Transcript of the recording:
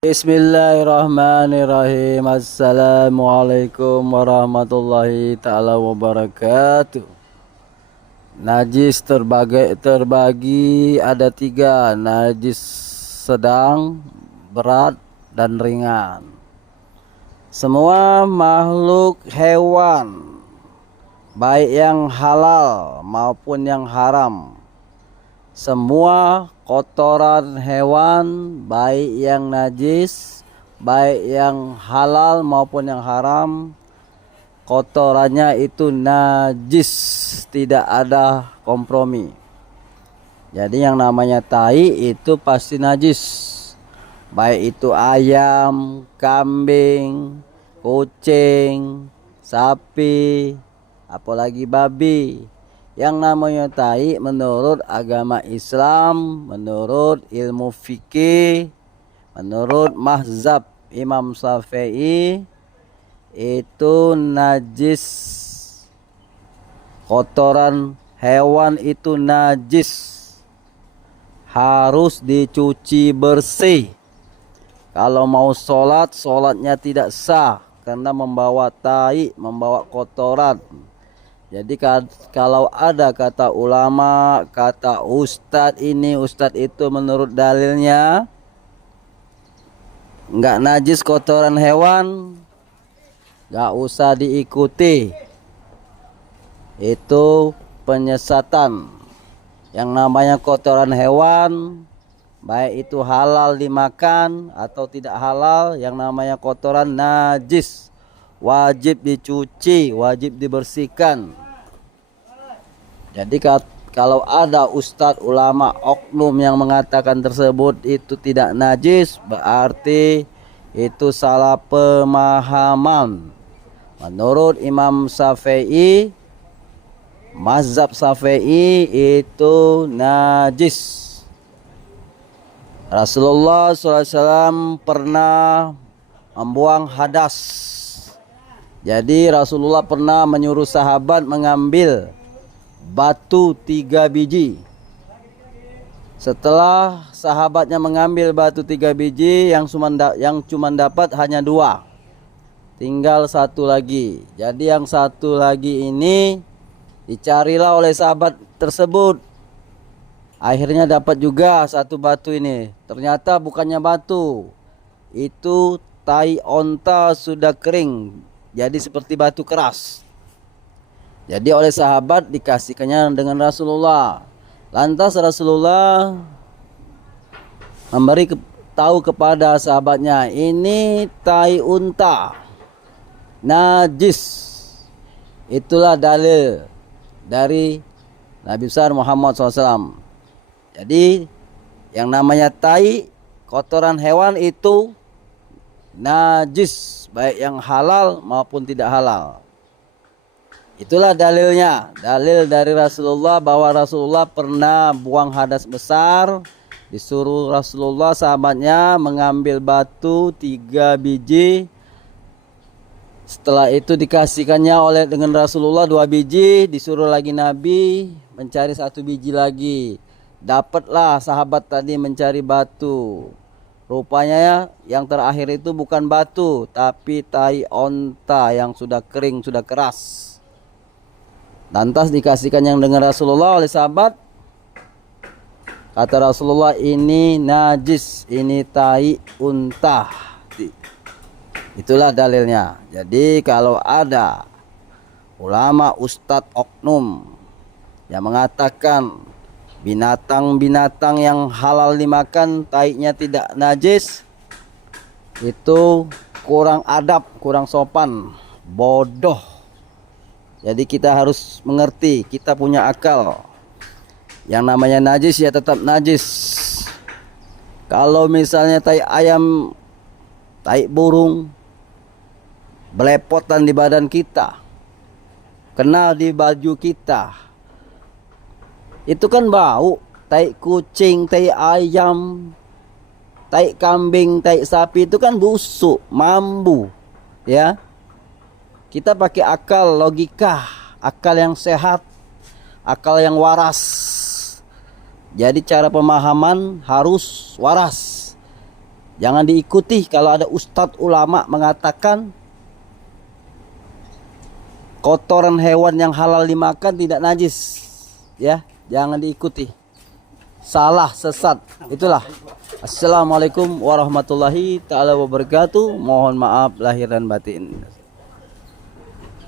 Bismillahirrahmanirrahim. Assalamualaikum warahmatullahi ta'ala wabarakatuh. Najis terbagi ada tiga. Najis sedang, berat, dan ringan. Semua makhluk hewan, baik yang halal maupun yang haram, semua kotoran hewan, baik yang najis, baik yang halal maupun yang haram, kotorannya itu najis, tidak ada kompromi. Jadi yang namanya tai itu pasti najis, baik itu ayam, kambing, kucing, sapi, apalagi babi. Yang namanya tai menurut agama Islam, menurut ilmu fikih, menurut mazhab Imam Syafi'i, itu najis. Kotoran hewan itu najis, harus dicuci bersih. Kalau mau sholat, sholatnya tidak sah karena membawa tai, membawa kotoran. Jadi kalau ada kata ulama, kata ustadz ini, ustadz itu, menurut dalilnya nggak najis kotoran hewan, nggak usah diikuti. Itu penyesatan. Yang namanya kotoran hewan, baik itu halal dimakan atau tidak halal, yang namanya kotoran najis, wajib dicuci, wajib dibersihkan. Jadi kalau ada ustadz, ulama, oknum yang mengatakan tersebut itu tidak najis, berarti itu salah pemahaman. Menurut Imam Syafi'i, mazhab Syafi'i itu najis. Rasulullah SAW pernah membuang hadas. Jadi Rasulullah pernah menyuruh sahabat mengambil batu 3 biji. Setelah sahabatnya mengambil batu 3 biji, yang cuma dapat hanya 2. Tinggal 1 lagi. Jadi yang 1 lagi ini dicarilah oleh sahabat tersebut. Akhirnya dapat juga 1 batu ini. Ternyata bukannya batu, itu tai onta sudah kering, jadi seperti batu keras. Jadi oleh sahabat dikasihkannya dengan Rasulullah. Lantas Rasulullah memberi tahu kepada sahabatnya, ini tai unta, najis. Itulah dalil dari Nabi besar Muhammad SAW. Jadi yang namanya tai, kotoran hewan itu najis, baik yang halal maupun tidak halal. Itulah dalilnya, dalil dari Rasulullah bahwa Rasulullah pernah buang hadas besar. Disuruh Rasulullah sahabatnya mengambil batu 3 biji. Setelah itu dikasihkannya dengan Rasulullah 2 biji. Disuruh lagi Nabi mencari 1 biji lagi. Dapatlah sahabat tadi mencari batu. Rupanya yang terakhir itu bukan batu, tapi tai onta yang sudah kering, sudah keras. Lantas dikasihkan yang dengan Rasulullah oleh sahabat. Kata Rasulullah, ini najis, ini tai unta. Itulah dalilnya. Jadi kalau ada ulama, ustadz, oknum yang mengatakan binatang-binatang yang halal dimakan tainya tidak najis, itu kurang adab, kurang sopan, bodoh. Jadi kita harus mengerti, kita punya akal. Yang namanya najis ya tetap najis. Kalau misalnya tai ayam, tai burung belepotan di badan kita, kena di baju kita, itu kan bau. Tai kucing, tai ayam, tai kambing, tai sapi itu kan busuk, mambu, ya. Kita pakai akal, logika, akal yang sehat, akal yang waras. Jadi cara pemahaman harus waras. Jangan diikuti kalau ada ustadz ulama mengatakan kotoran hewan yang halal dimakan tidak najis. Ya, jangan diikuti. Salah, sesat. Itulah. Assalamualaikum warahmatullahi taala wabarakatuh. Mohon maaf lahir dan batin.